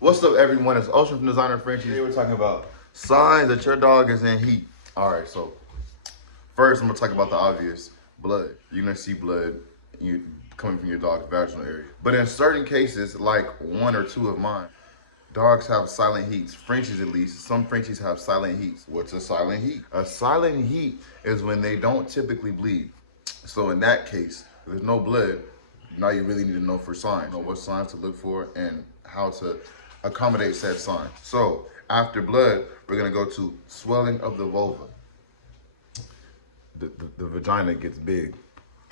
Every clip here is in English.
What's up, everyone? It's Ocean from Designer Frenchie. Today we're talking about signs that your dog is in heat. All right, so first I'm gonna talk about the obvious: blood. You're gonna see blood coming from your dog's vaginal area. But in certain cases, like one or two of mine, dogs have silent heats. Frenchies, at least, some Frenchies have silent heats. What's a silent heat? A silent heat is when they don't typically bleed. So in that case, if there's no blood, now you really need to know for signs. Know what signs to look for and how to accommodate said sign. So after blood, we're gonna go to swelling of the vulva. The vagina gets big.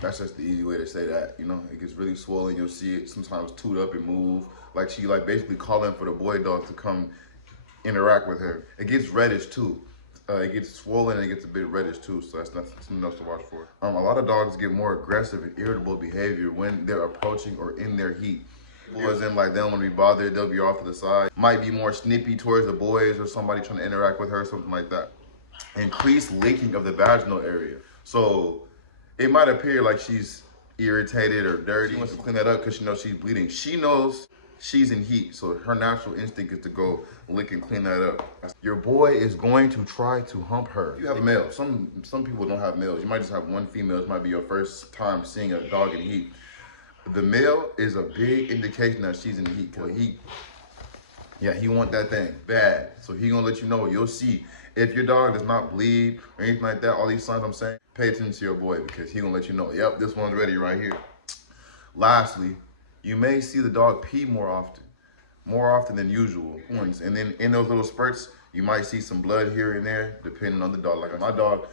That's just the easy way to say that, you know? It gets really swollen. You'll see it sometimes toot up and move. Like she basically calling for the boy dog to come interact with her. It gets reddish too. It gets swollen and it gets a bit reddish too, so that's something else to watch for. A lot of dogs get more aggressive and irritable behavior when they're approaching or in their heat. Boys in like they don't want to be bothered, they'll be off to the side. Might be more snippy towards the boys or somebody trying to interact with her, something like that. Increased licking of the vaginal area. So it might appear like she's irritated or dirty. She wants to clean that up because she knows she's bleeding. She knows she's in heat, so her natural instinct is to go lick and clean that up. Your boy is going to try to hump her. You have a male. Some people don't have males. You might just have one female. This might be your first time seeing a dog in heat. The male is a big indication that she's in heat. Cause he want that thing bad. So he gonna let you know. You'll see if your dog does not bleed or anything like that. All these signs I'm saying, pay attention to your boy because he gonna let you know. Yep, this one's ready right here. Lastly, you may see the dog pee more often than usual. And then in those little spurts, you might see some blood here and there, depending on the dog. Like my dog,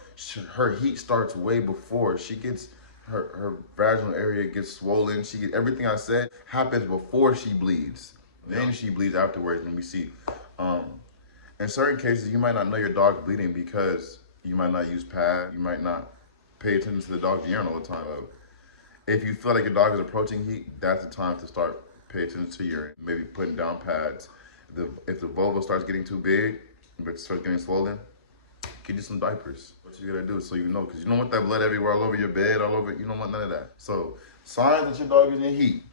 her heat starts way before she gets. Her vaginal area gets swollen. Everything I said happens before she bleeds. Then she bleeds afterwards, and we see. In certain cases, you might not know your dog's bleeding because you might not use pad. You might not pay attention to the dog's urine all the time. If you feel like your dog is approaching heat, that's the time to start paying attention to urine. Maybe putting down pads. If the vulva starts getting too big, if it starts getting swollen, get you some diapers. What you gotta do so you know, because you don't want that blood everywhere, all over your bed, all over, you don't want none of that. So, signs that your dog is in heat: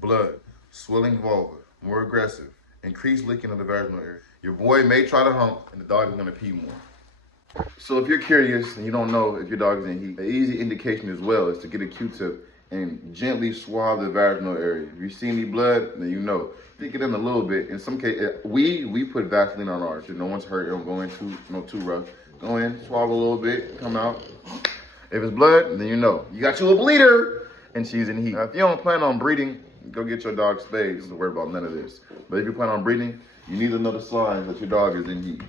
blood, swelling vulva, more aggressive, increased licking of the vaginal area. Your boy may try to hump and the dog is gonna pee more. So if you're curious and you don't know if your dog is in heat, an easy indication as well is to get a Q-tip and gently swab the vaginal area. If you see any blood, then you know. Stick it in a little bit. In some cases, we put Vaseline on ours. No one's hurt. It don't go in too rough. Go in, swab a little bit, come out. If it's blood, then you know. You got you a bleeder, and she's in heat. Now, if you don't plan on breeding, go get your dog spayed. Don't worry about none of this. But if you plan on breeding, you need to know the signs that your dog is in heat.